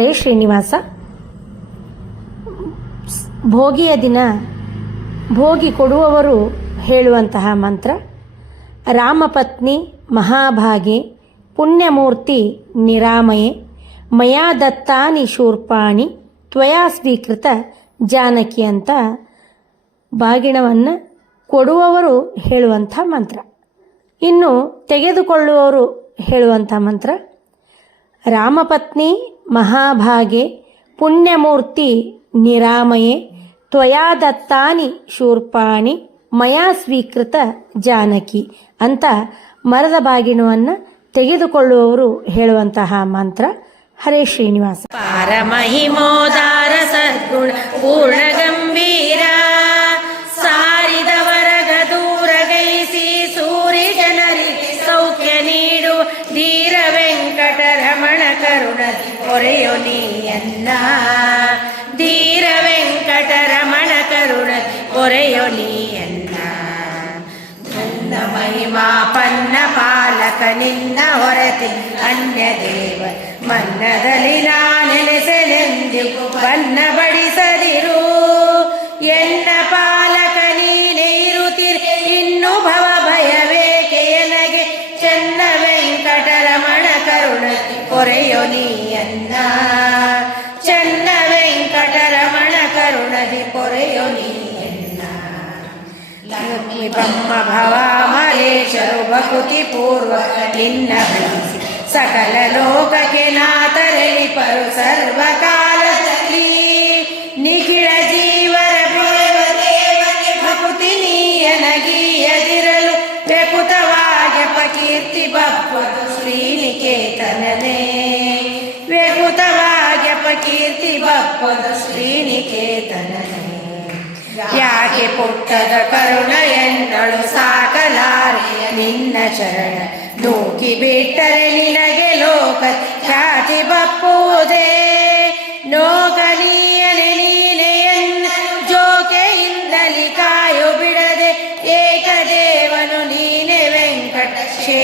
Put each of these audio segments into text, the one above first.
ಹರೇ ಶ್ರೀನಿವಾಸ. ಭೋಗಿಯ ದಿನ ಭೋಗಿ ಕೊಡುವವರು ಹೇಳುವಂತಹ ಮಂತ್ರ ರಾಮಪತ್ನಿ ಮಹಾಭಾಗೆ, ಪುಣ್ಯಮೂರ್ತಿ ನಿರಾಮಯೆ, ಮಯಾ ದತ್ತಾನಿ ಶೂರ್ಪಾಣಿ, ತ್ವಯಾ ಸ್ವೀಕೃತ ಜಾನಕಿ ಅಂತ ಬಾಗಿಣವನ್ನು ಕೊಡುವವರು ಹೇಳುವಂಥ ಮಂತ್ರ. ಇನ್ನು ತೆಗೆದುಕೊಳ್ಳುವವರು ಹೇಳುವಂಥ ಮಂತ್ರ ರಾಮಪತ್ನಿ ಮಹಾಭಾಗೆ, ಪುಣ್ಯಮೂರ್ತಿ ನಿರಾಮಯೆ, ತ್ವಯಾ ದತ್ತಾನಿ ಶೂರ್ಪಾಣಿ, ಮಯಾ ಸ್ವೀಕೃತ ಜಾನಕಿ ಅಂತ ಮರದ ಬಾಗಿಣವನ್ನು ತೆಗೆದುಕೊಳ್ಳುವವರು ಹೇಳುವಂತಹ ಮಂತ್ರ ಹರೇ ಶ್ರೀನಿವಾಸ. ಪಾರಮಹಿಮೋದಾರ ವೆಂಕಟರಮಣ ಕರುಣ ಕೊರೆಯೊ ನೀಯನ್ನ ಧೀರ ವೆಂಕಟರಮಣ ಕರುಣ ಕೊರೆಯೊ ನೀಯನ್ನ ನನ್ನ ಮಹಿಮಾ ಪನ್ನ ಪಾಲಕ ನಿನ್ನ ಹೊರತೆ ಅನ್ಯ ದೇವ ಮನ್ನದಲ್ಲಿ ಕರುಣ ಕೊರೆಯೊ ನೀಯನ್ನ ಚೆನ್ನ ವೆಂಕಟರಮಣ ಕರುಣದಿ ಕೊರೆಯೊ ನೀಯನ್ನ ಲಕ್ಷ್ಮಿ ಬ್ರಹ್ಮ ಭವ ಮಹೇಶರು ಭಕುತಿ ಪೂರ್ವ ನಿನ್ನ ಪ್ರೀತಿ ಸಕಲ ಲೋಕಕ್ಕೆ ನಾತರೆಲಿ ಕೀರ್ತಿ ಬಪ್ಪದು ಶ್ರೀನಿಕೇತನನೇ. ವ್ಯಕುತವಾಗ್ಯಪ ಕೀರ್ತಿ ಬಪ್ಪದು ಶ್ರೀನಿಕೇತನನೇ. ಯಾಕೆ ಪುಟ್ಟದ ಕರುಣ ಎನ್ನಳು ಸಾಕಲಾರೆಯ ನಿನ್ನ ಚರಣ ನೂಕಿ ಬಿಟ್ಟರೆ ನಿನಗೆ ಲೋಕ ಖ್ಯಾತಿ ಬಪ್ಪುವುದೇ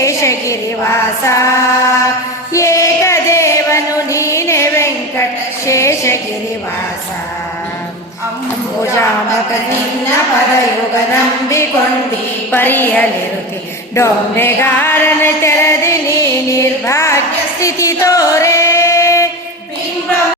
ಶೇಷಗಿರಿವಾಸ ಏಕದೇವನು ನೀನೆ ವೆಂಕಟ ಶೇಷಗಿರಿವಾಸ ಅಂಬುಜಾಮಕ ನಿನ್ನ ಪದಯುಗ ನಂಬಿಕೊಂಡಿ ಪರಿಯಲಿರುತ್ತಿ ಡೊಂಬೆಗಾರನ ತೆರೆದಿ ನೀ ನಿರ್ಭಾಗ್ಯ ಸ್ಥಿತಿ ತೋರೆ